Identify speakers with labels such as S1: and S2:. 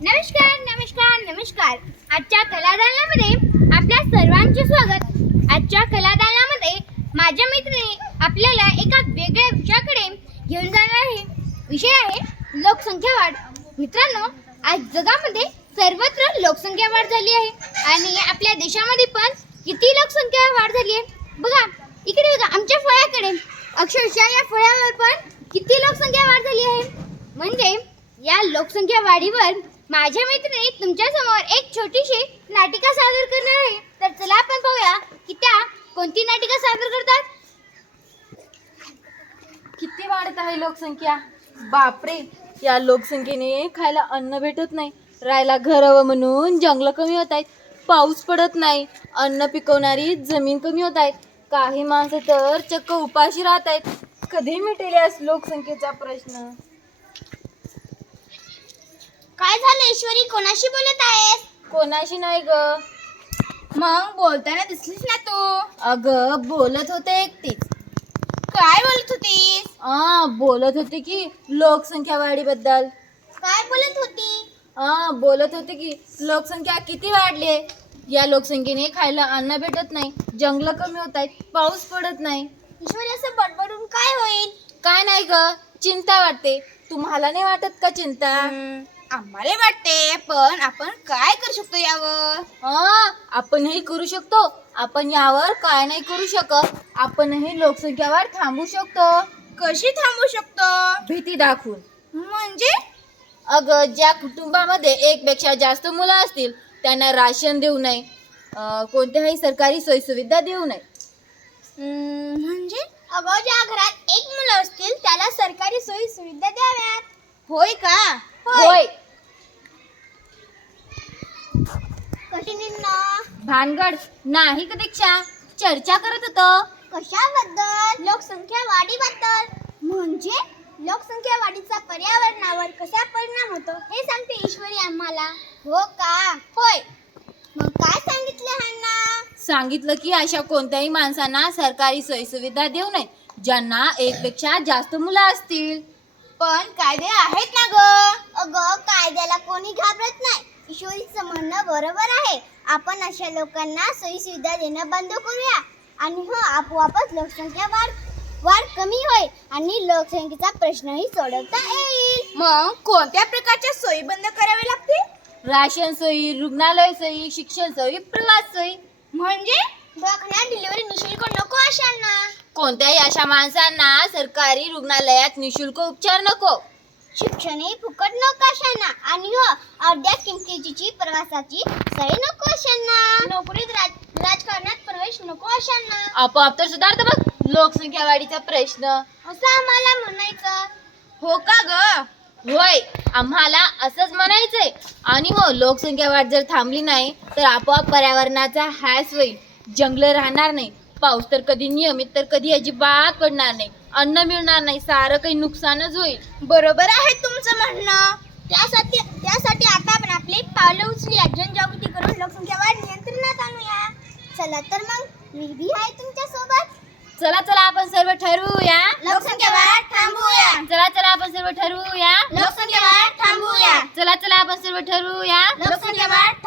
S1: नमस्कार नमस्कार नमस्कार. आजच्या कलादालनामध्ये आपल्या सर्वांचे स्वागत. आजच्या कलादालनामध्ये माझ्या मैत्रिणी आपल्याला एका वेगळ्या विषयाकडे घेऊन जाणार आहे. विषय आहे लोकसंख्या वाढ. मित्रांनो आज जगामध्ये सर्वत्र लोकसंख्या वाढ झाली आहे आणि आपल्या देशामध्ये पण किती लोकसंख्या वाढ झाली आहे? बघा इकडे बघा आमच्या फळ्याकडे. अक्षरशः या फळ्यावर पण किती लोकसंख्या वाढ झाली आहे. म्हणजे या लोकसंख्या वाढीवर माझ्या मैत्रिणी तुमच्यासमोर एक छोटीशी नाटिका सादर करणार आहे. तर चला आपण पाहूया की त्या कोणती नाटिका सादर करतात.
S2: किती वाढत आहे लोकसंख्या? बापरे या लोकसंख्येने खायला अन्न भेटत नाही. राहायला घर हवं म्हणून जंगलं कमी होत आहेत. पाऊस पडत नाही. अन्न पिकवणारी जमीन कमी होत आहेत. काही माणसं तर चक्क उपाशी राहत आहेत. कधी मिटेल या लोकसंख्येचा प्रश्न?
S1: काय झालं ईश्वरी कोणाशी बोलत आहेस?
S2: कोणाशी नाही ग.
S1: मग बोलताना दिसलीस ना तू?
S2: अगं बोलत होते एकटीच.
S1: काय बोलत होतीस?
S2: आ बोलत होते की लोकसंख्या वाढीबद्दल.
S1: काय बोलत होती?
S2: हा बोलत होते की लोकसंख्या किती वाढली आहे? या लोकसंख्येने खायला अन्न भेटत नाही जंगलं कमी होत आहेत पाऊस पडत नाही.
S1: ईश्वरी असं बडबडून काय होईल?
S2: काय नाही ग चिंता वाटते. तुम्हाला नाही वाटत का चिंता?
S1: आम्हाला वाटते पण आपण काय करू शकतो यावर?
S2: हा आपणही करू शकतो. आपण यावर काय नाही करू शकत. आपणही लोकसंख्या वाढ थांबू शकतो.
S1: कशी थांबू शकतो?
S2: भीती दाखवून.
S1: म्हणजे?
S2: अगं ज्या कुटुंबामध्ये एकपेक्षा जास्त मुलं असतील त्यांना राशन देऊ नये. अं, कोणत्याही सरकारी सोयीसुविधा देऊ नये.
S1: म्हणजे? अगं ज्या घरात एक मुलं असतील त्याला सरकारी सोयी सुविधा द्याव्यात. होय का?
S2: होय. भानगड नाही का दीक्षा? चर्चा करत होतो.
S1: कशाबद्दल? लोकसंख्या वाढीबद्दल. म्हणजे लोकसंख्या वाढीचा पर्यावरणावर कसा परिणाम होतो हे सांगते ईश्वरी आम्हाला. हो का? होय. मग काय सांगितले ह्यांना?
S2: सांगितलं की अशा कोणत्याही माणसांना सरकारी सोयीसुविधा देऊ नये ज्यांना एकपेक्षा जास्त मुलं असतील.
S1: पण कायदे आहेत ना ग? अगं कायद्याला कोणी घाबरत नाही. ईश्वरीचं म्हणणं बरोबर आहे. आपण अशा लोकांना सोयी सुविधा देणं बंद करूया. आणि हो आपोआपच लोकसंख्या वाढ वाढ कमी होईल आणि लोकसंख्येचा प्रश्नही सोडवता येईल. मग कोणत्या प्रकारच्या सोयी बंद कराव्या लागतील?
S2: राशन सोयी रुग्णालय सोयी शिक्षण सोयी प्रवास सोयी.
S1: म्हणजे? दवाखान्यात डिलिव्हरी निशुल्क नको अशांना.
S2: कोणत्याही अशा माणसांना सरकारी रुग्णालयात निशुल्क उपचार नको.
S1: शिक्षणही फुकट नको अशांना आणि हो अर्ध्या किमतीची प्रवासाची सोय नको अशांना. नोकरीत राज राजकारणात प्रवेश नको अशांना.
S2: आपोआप तर सुधारतं बघ लोकसंख्या वाढीचा प्रश्न.
S1: असं आम्हाला म्हणायचं. हो का ग?
S2: होय आम्हाला असंच म्हणायचंय. आणि हो लोकसंख्या वाढ जर थांबली नाही तर आपोआप पर्यावरणाचा ह्यास होईल. जंगलं राहणार नाही. पाऊस तर कधी नियमित तर कधी अजिबात पडणार नाही. अन्न मिळणार नाही सारं काही नुकसानच होईल.
S1: बरोबर आहे तुमचं म्हणणं. त्यासाठी त्यासाठी आता आपण आपली पावलं उचलूया. जनजागृती करून लोकसंख्या वाढ नियंत्रणात आणूया. चला तर मग मी बी आहे तुमच्यासोबत
S2: चला चला आपण सर्व ठरवूया.
S1: लोकसंख्या वाढ थांबवूया
S2: चला चला आपण सर्व ठरवूया.
S1: लोकसंख्या वाढ थांबवूया
S2: चला चला आपण सर्व ठरवूया.
S1: लोकसंख्या वाढ